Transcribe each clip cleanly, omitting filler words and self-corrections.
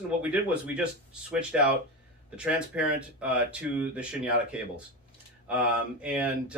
And what we did was we just switched out the transparent to the Shunyata cables. And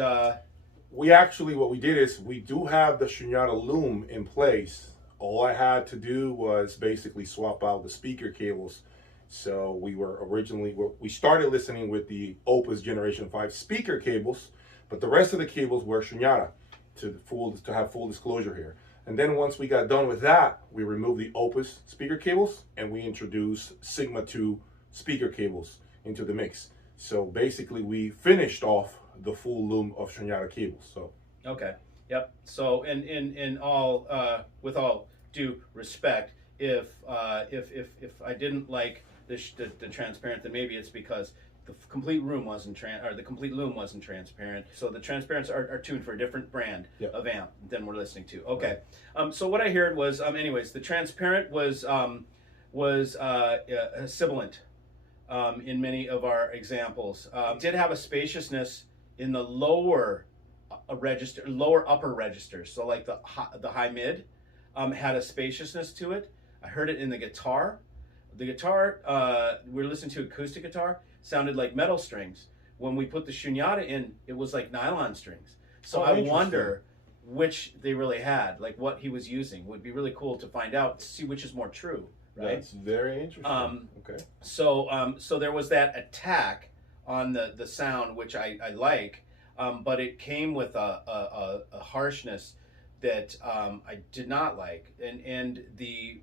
We actually, what we did is we do have the Shunyata loom in place. All I had to do was basically swap out the speaker cables. So we started listening with the Opus Generation 5 speaker cables, but the rest of the cables were Shunyata to have full disclosure here. And then once we got done with that, we removed the Opus speaker cables and we introduced Sigma 2 speaker cables into the mix. So basically we finished off the full loom of Shunyata cables. So okay, yep. So in all with all due respect, if I didn't like the transparent, then maybe it's because the complete room wasn't the complete loom wasn't transparent. So the transparents are tuned for a different brand of amp than we're listening to. Okay. Right. So what I heard was, anyways, the transparent was sibilant in many of our examples. Did have a spaciousness in the lower upper registers. So like the high mid had a spaciousness to it. I heard it in the guitar. The guitar, we were listening to acoustic guitar, sounded like metal strings. When we put the Shunyata in, it was like nylon strings. So I wonder which they really had, like what he was using. Would be really cool to find out, to see which is more true, right? That's very interesting. Okay. So there was that attack on the sound, which I like, but it came with a harshness that I did not like, and the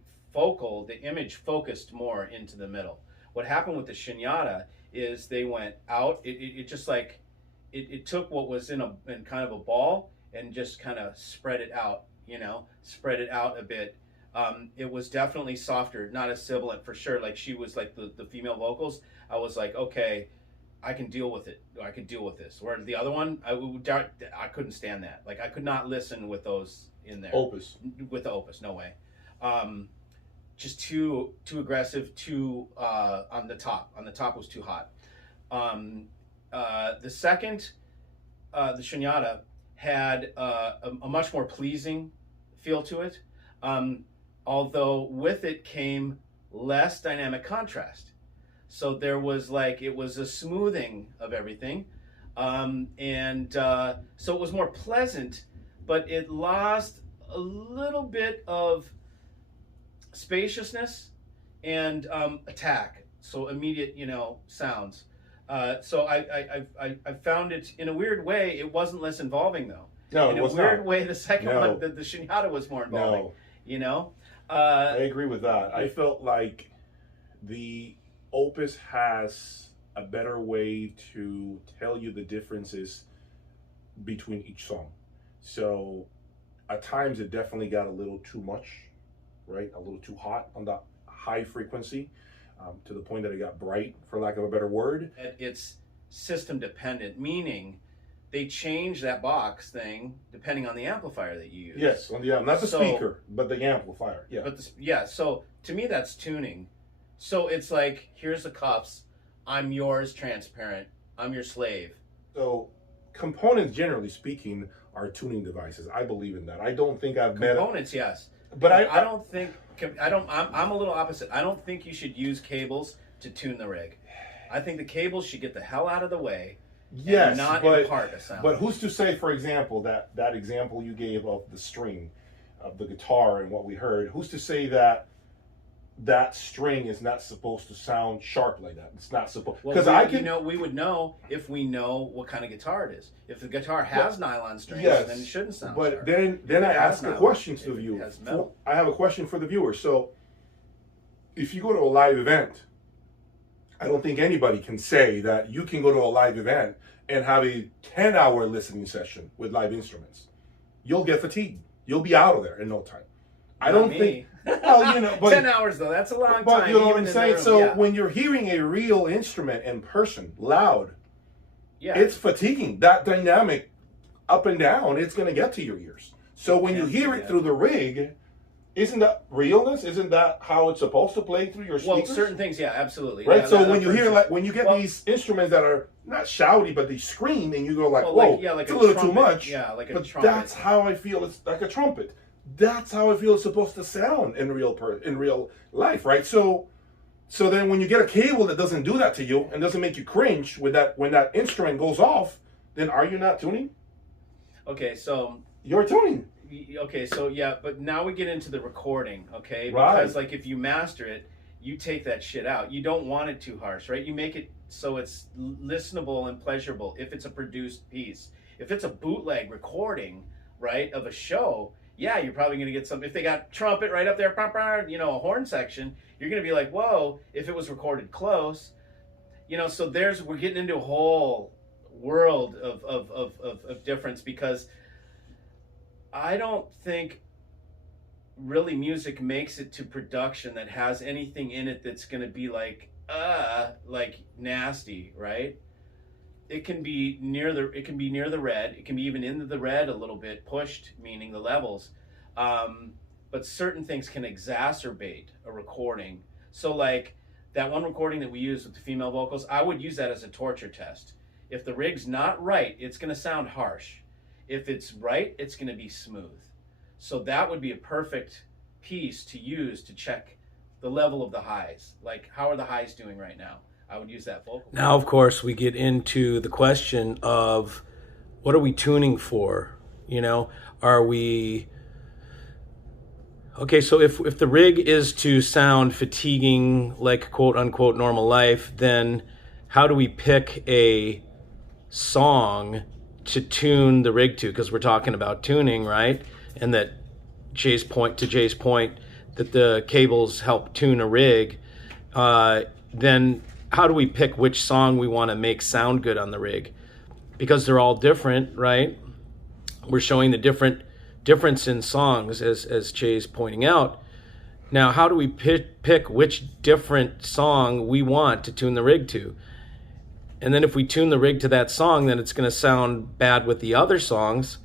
image focused more into the middle. What happened with the Shunyata is they went out. It just like it took what was in kind of a ball and just kind of spread it out. Spread it out a bit. It was definitely softer, not as sibilant for sure. Like she was like the female vocals. I was like, okay, I can deal with it. I could deal with this. Whereas the other one, I couldn't stand that. Like I could not listen with those in there. Opus. With the Opus, no way. Just too aggressive, too on the top. On the top was too hot. The second, the Shunyata had a much more pleasing feel to it, although with it came less dynamic contrast. So there was it was a smoothing of everything, and so it was more pleasant, but it lost a little bit of spaciousness and attack, so immediate sounds. So I found it in a weird way. It wasn't less involving though. No, in it was a weird not. way, the second one, the Shunyata was more involving. No. I agree with that. I felt like the Opus has a better way to tell you the differences between each song. So at times it definitely got a little too much, right? A little too hot on the high frequency, to the point that it got bright, for lack of a better word. It's system dependent, meaning they change that box thing depending on the amplifier that you use. Yes, on the not the speaker, but the amplifier. Yeah. But so to me that's tuning. So it's like, here's the cuffs, I'm yours, transparent, I'm your slave. So components, generally speaking, are tuning devices. I believe in that. I don't think I've met components, yes. But I don't think I'm a little opposite. I don't think you should use cables to tune the rig. I think the cables should get the hell out of the way. Yes, and not impart a sound. But who's to say, for example, that example you gave of the string of the guitar and what we heard, who's to say that string is not supposed to sound sharp like that? It's not supposed, because we would know if we know what kind of guitar it is. If the guitar has nylon strings, then it shouldn't sound sharp. But then I ask a question to the viewer. I have a question for the viewer. So if you go to a live event, I don't think anybody can say that you can go to a live event and have a 10-hour listening session with live instruments. You'll get fatigued. You'll be out of there in no time. I don't think. Well, but 10 hours though, that's a long time. But you know what I'm saying? So when you're hearing a real instrument in person, loud, it's fatiguing. That dynamic up and down, it's going to get to your ears. So when you hear it through the rig, isn't that realness? Isn't that how it's supposed to play through your speakers? Well, certain things, yeah, absolutely. Right. Yeah, so when you hear when you get these instruments that are not shouty, but they scream, and you go whoa, it's a little too much. Yeah, like a but trumpet. That's how I feel. It's like a trumpet. That's how I feel it's supposed to sound in real life, right? So So then when you get a cable that doesn't do that to you and doesn't make you cringe with that when that instrument goes off, then are you not tuning? Okay, so You're tuning. okay, so yeah, but now we get into the recording, okay? Right. Because like if you master it, you take that shit out. You don't want it too harsh, right? You make it so it's listenable and pleasurable if it's a produced piece. If it's a bootleg recording, right, of a show, yeah, you're probably going to get some. If they got trumpet right up there, you know, a horn section, you're going to be like, whoa. If it was recorded close, you know, so we're getting into a whole world of difference because I don't think really music makes it to production that has anything in it that's going to be like nasty, right? It can be near the red. It can be even into the red a little bit, pushed, meaning the levels. But certain things can exacerbate a recording. So like that one recording that we used with the female vocals, I would use that as a torture test. If the rig's not right, it's going to sound harsh. If it's right, it's going to be smooth. So that would be a perfect piece to use to check the level of the highs. Like, how are the highs doing right now? I would use that vocal. Now, of course, we get into the question of what are we tuning for? You know, are we... Okay, so if the rig is to sound fatiguing, like quote unquote normal life, then how do we pick a song to tune the rig to? Because we're talking about tuning, right? And that Jay's point, that the cables help tune a rig. Then how do we pick which song we want to make sound good on the rig? Because they're all different, right? We're showing the difference in songs, as Jay's pointing out. Now, how do we pick which different song we want to tune the rig to? And then if we tune the rig to that song, then it's going to sound bad with the other songs.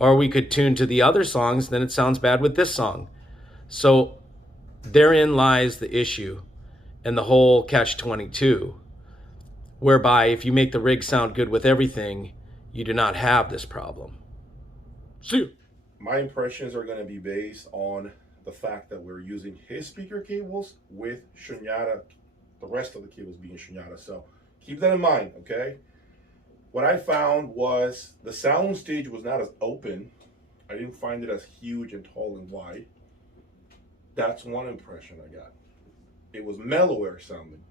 Or we could tune to the other songs, then it sounds bad with this song. So therein lies the issue and the whole catch-22, whereby if you make the rig sound good with everything, you do not have this problem. See you. My impressions are going to be based on the fact that we're using his speaker cables with Shunyata, the rest of the cables being Shunyata. So keep that in mind, okay? What I found was the sound stage was not as open. I didn't find it as huge and tall and wide. That's one impression I got. It was mellower sounding.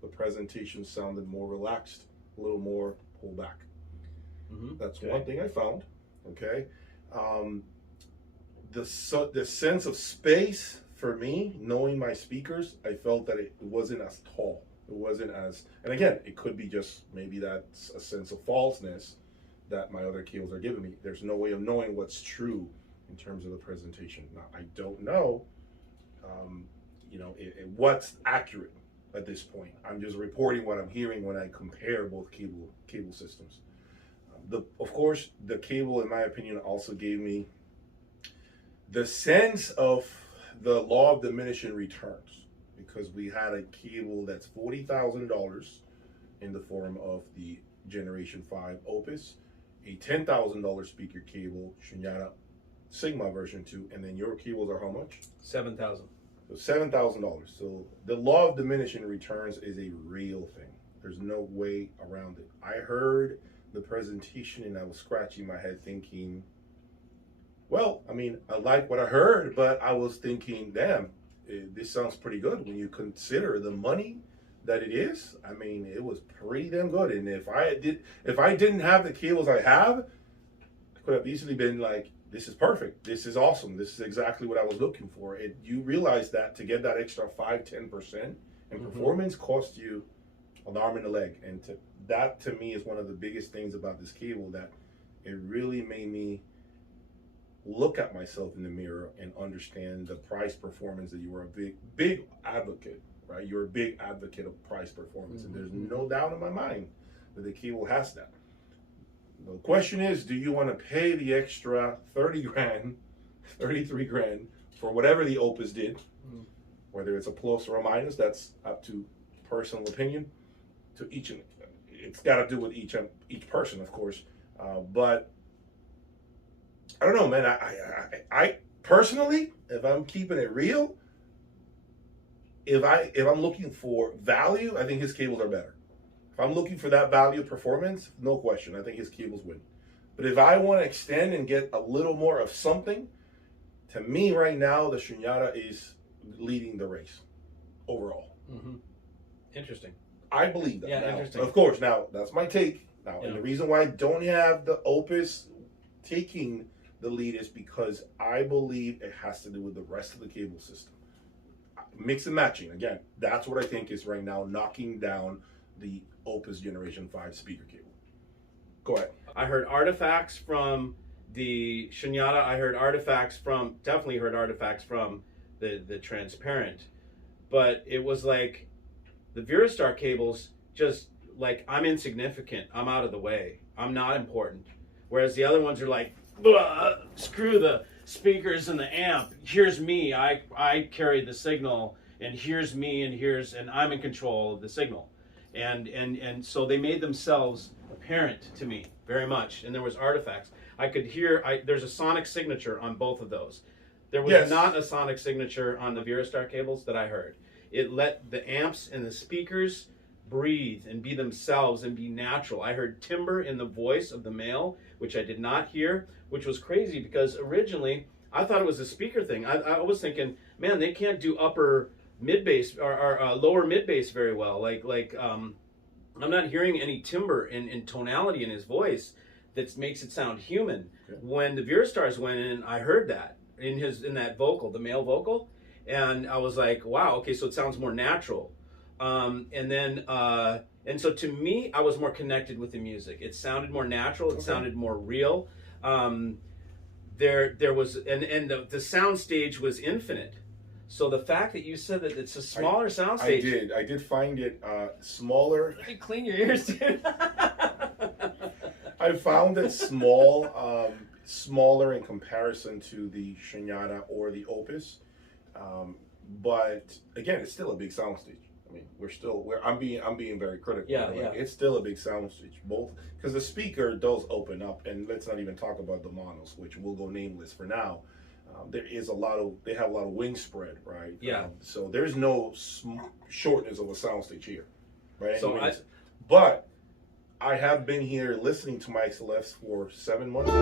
The presentation sounded more relaxed, a little more pulled back. That's one thing I found, okay? The sense of space for me, knowing my speakers, I felt that it wasn't as tall. It wasn't as, and again, it could be just maybe that's a sense of falseness that my other cables are giving me. There's no way of knowing what's true in terms of the presentation. Now, I don't know, you know, what's accurate at this point. I'm just reporting what I'm hearing when I compare both cable systems. Of course, the cable, in my opinion, also gave me the sense of the law of diminishing returns, because we had a cable that's $40,000 in the form of the Generation 5 Opus, a $10,000 speaker cable, Shunyata Sigma version 2, and then your cables are how much? $7,000. So $7,000. So the law of diminishing returns is a real thing. There's no way around it. I heard the presentation and I was scratching my head thinking, well, I mean, I like what I heard, but I was thinking, damn, this sounds pretty good when you consider the money that it is. I mean, it was pretty damn good. And if I didn't have the cables I have, I could have easily been like, this is perfect. This is awesome. This is exactly what I was looking for. You realize that to get that extra 5-10% in performance cost you an arm and a leg. And that to me is one of the biggest things about this cable, that it really made me look at myself in the mirror and understand the price performance, that you were a big advocate, right? You're a big advocate of price performance. And there's no doubt in my mind that the cable has that. The question is, do you want to pay the extra 30 grand, 33 grand for whatever the Opus did, whether it's a plus or a minus, that's up to personal opinion. To each, and it's got to do with each person, of course. But I don't know, man. I personally, if I'm keeping it real, if I'm looking for value, I think his cables are better. If I'm looking for that value performance, no question, I think his cables win. But if I want to extend and get a little more of something, to me right now, the Shunyata is leading the race overall. Mm-hmm. Interesting. I believe that. Yeah, now, interesting. of course, now that's my take. Now, Yeah. and the reason why I don't have the Opus taking the lead is because I believe it has to do with the rest of the cable system. Mix and matching, again, that's what I think is right now knocking down the Opus Generation 5 speaker cable. Go ahead. I heard artifacts from the Shunyata. I heard artifacts from, definitely heard artifacts from the Transparent. But it was like the VERASTARR cables, just like, I'm insignificant. I'm out of the way. I'm not important. Whereas the other ones are like, screw the speakers and the amp. Here's me. I carry the signal, and here's me, and I'm in control of the signal. And so they made themselves apparent to me very much. And there was artifacts. I could hear, there's a sonic signature on both of those. There was not a sonic signature on the VERASTARR cables that I heard. It let the amps and the speakers breathe and be themselves and be natural. I heard timbre in the voice of the male, which I did not hear, which was crazy because originally I thought it was a speaker thing. I was thinking, man, they can't do upper mid bass or lower mid bass very well. I'm not hearing any timbre in tonality in his voice that makes it sound human. Okay. When the VERASTARRs went in, I heard that in that vocal, the male vocal, and I was like, wow, okay, so it sounds more natural. And so to me, I was more connected with the music. It sounded more natural. It sounded more real. There was, and the sound stage was infinite. So the fact that you said that it's a smaller sound stage. I did find it smaller. Let me clean your ears, dude. I found it smaller in comparison to the Shunyata or the Opus. But again, it's still a big soundstage. I mean, I'm being very critical. Yeah, right? yeah. It's still a big soundstage, both because the speaker does open up, and let's not even talk about the monos, which will go nameless for now. They have a lot of wing spread, right? Yeah. So there's no shortness of a soundstage here, right? So but I have been here listening to my XLFs for 7 months.